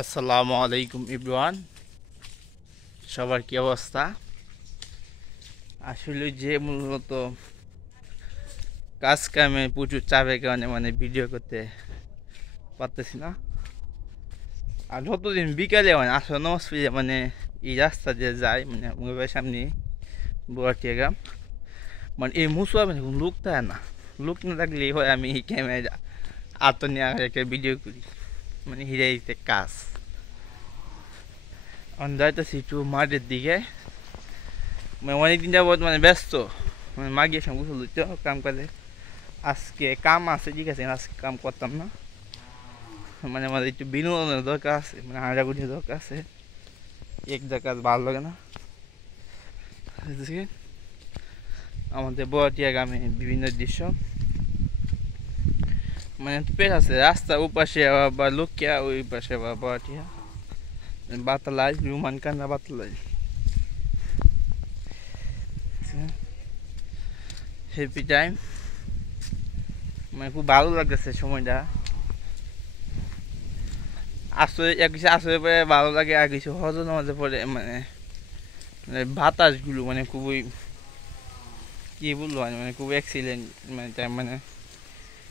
আসসালামু আলাইকুম ইব্রান, সবার কি অবস্থা? আসলে যে মূলত কাজ কামে প্রচুর চাপের কারণে ভিডিও করতে পারতেছি না। আর যতদিন বিকালে আসলে নামাজ পড়ে এই রাস্তা দিয়ে যায় মোবাইলের সামনে বুয়াটিয়া গ্রাম এই মুসুয়া কোনো লোক থাকে না। লোক না থাকলে হয় আমি এই ক্যামেরা আত নিয়ে একটা ভিডিও করি, হিরাইতে কাজ যাইতেছি একটু মাঠের দিকে। অনেকদিন যাবত ব্যস্ত, মাগিয়ে সঙ্গে হইতো কাম করে। আজকে কাম আছে, ঠিক আছে, আজকে কাম করতাম না। আমাদের একটু বিনোদনের দরকার আছে, হাঁটাগুটির দরকার আছে। এক জায়গায় ভালো লাগে না। আমাদের বড়টিয়া গ্রামে বিভিন্ন দৃশ্য পেট আছে। রাস্তার ওপাশে আবার লোকিয়া, ওই পাশে আবার বড়টিয়া বাতালাই, রুমান কান্না বাতালাই। হ্যাপি টাইম, খুব ভালো লাগতেছে সময়টা। আসলে এক কিছু আসলে পরে ভালো লাগে, আর কিছু হজম মাঝে পরে বাতাসগুলো খুবই কি বলবো, খুব এক্সিলেন্ট,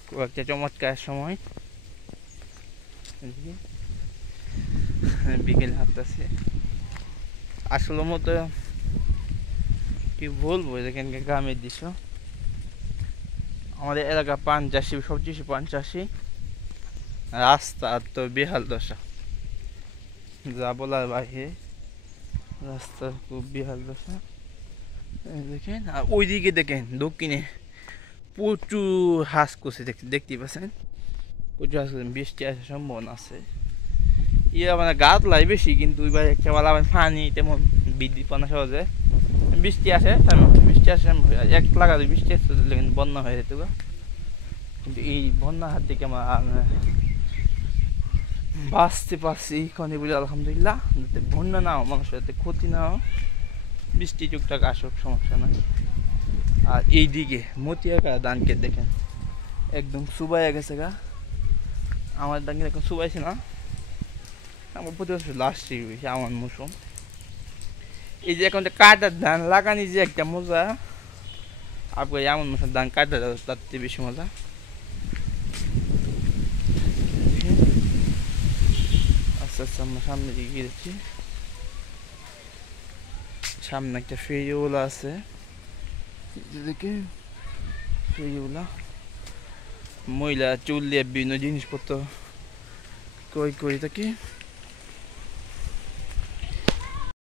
খুব একটা চমৎকার সময়। বিকেল হাঁটতেছে আসলে মতো কি বলবো, এখানকার গ্রামের দৃশ্য। আমাদের এলাকা পান চাষি, সবচেয়ে পান চাষি। রাস্তা তো বেহাল দশা, যা বলার বাইরে। রাস্তা খুব বেহাল দশা দেখেন। আর ওইদিকে দেখেন দক্ষিণে প্রচুর হাঁস কষে দেখতে পাচ্ছেন। প্রচুর হাঁস কষে, বৃষ্টি আসার সম্ভাবনা আছে। গাছ লাই বেশি, কিন্তু এবার একটা পানি তেমন বৃদ্ধি পায় না সহজে। বৃষ্টি আসে, বৃষ্টি আসে, এক লাগা বৃষ্টি আসতে কিন্তু বন্যা হয়ে যেত। কিন্তু এই বন্যার হাত থেকে আমরা বাঁচতে পারছি এখানে বলে আলহামদুলিল্লাহ। যাতে বন্যা না হোক, মানুষের যাতে ক্ষতি না হোক, বৃষ্টি টুকটাক আসুক, সমস্যা নাই। আর এইদিকে মতিয়াকা ধান ক্ষেত দেখেন, একদম শুবাইয়া গেছে গা। আমার ধান ক্ষেত এখন শুবাইছে না, আমার প্রতি বছর লাস্টে হয়েছে আমার মৌসুম। এই যে এখন কাটার ধান লাগানি যে একটা মজা, আপনার এমন মৌসুম ধান কাটা তার থেকে বেশি মজা। আস্তে আস্তে আমরা সামনে দিকে গিয়েছি। সামনে একটা ফেরিওয়ালা আছে, দেখে ফেরিওয়ালা মহিলা চুল দিয়ে বিভিন্ন জিনিসপত্র ক্রয় করে থাকি।